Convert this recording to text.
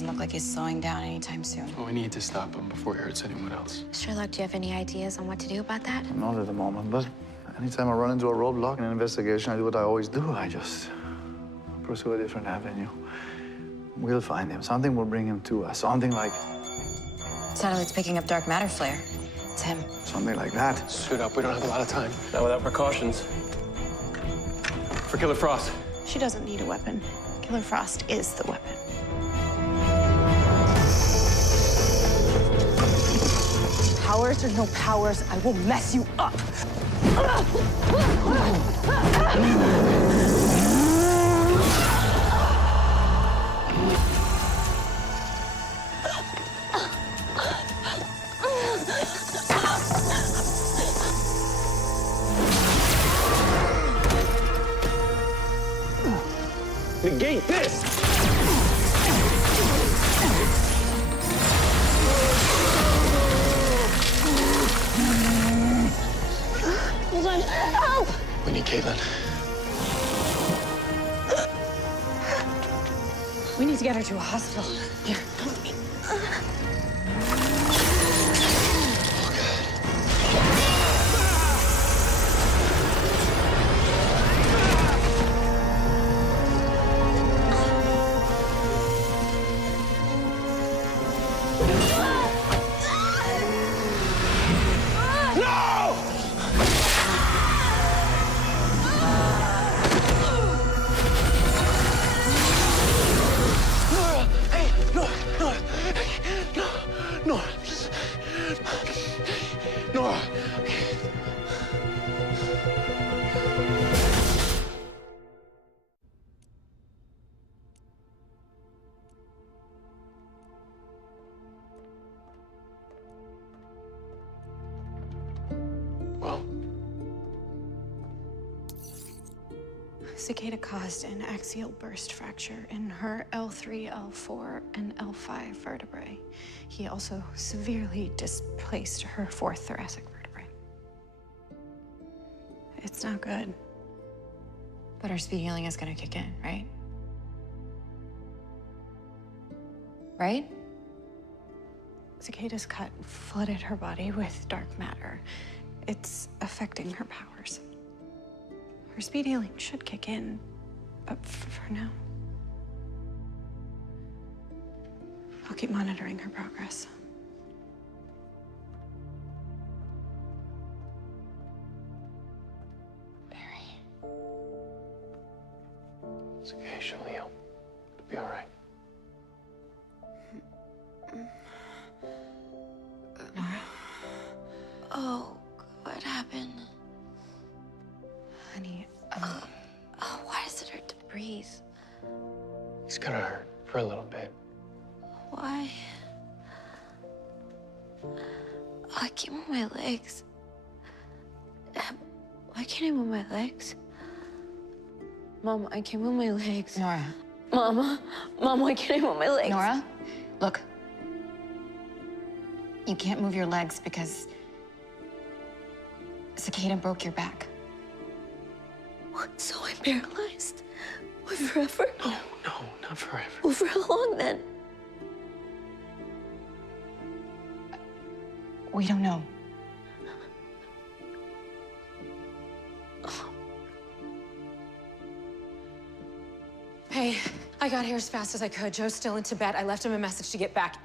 Doesn't look like he's slowing down anytime soon. Well, we need to stop him before he hurts anyone else. Sherlock, do you have any ideas on what to do about that? Not at the moment, but anytime I run into a roadblock in an investigation, I do what I always do. I just pursue a different avenue. We'll find him. Something will bring him to us. Something like... Satellite's picking up dark matter flare. It's him. Something like that. Suit up. We don't have a lot of time. Not without precautions. For Killer Frost. She doesn't need a weapon. Killer Frost is the weapon. Powers or no powers, I will mess you up. Negate this! Hold on. Help! We need Caitlin. We need to get her to a hospital. Here, come with me. Nora, please. Nora. Well, Cicada caused an axial burst fracture in her L3, L4, and L5 vertebrae. He also severely displaced her fourth thoracic vertebrae. It's not good. But our speed healing is gonna kick in, right? Right? Cicada's cut flooded her body with dark matter. It's affecting her powers. Her speed healing should kick in, but for now, I'll keep monitoring her progress. Barry. it's okay. She'll heal. It'll be all right. Nora? Oh, what happened? Honey, Oh, why does it hurt to breathe? It's gonna hurt for a little bit. Why? I can't move my legs. Why can't I move my legs? Mom, I can't move my legs. Nora. Mama, Mom, why can't I move my legs? Nora, look. You can't move your legs because Cicada broke your back. What, so I'm paralyzed? What, forever? No, not forever. Well, for how long then? We don't know. Hey, I got here as fast as I could. Joe's still in Tibet. I left him a message to get back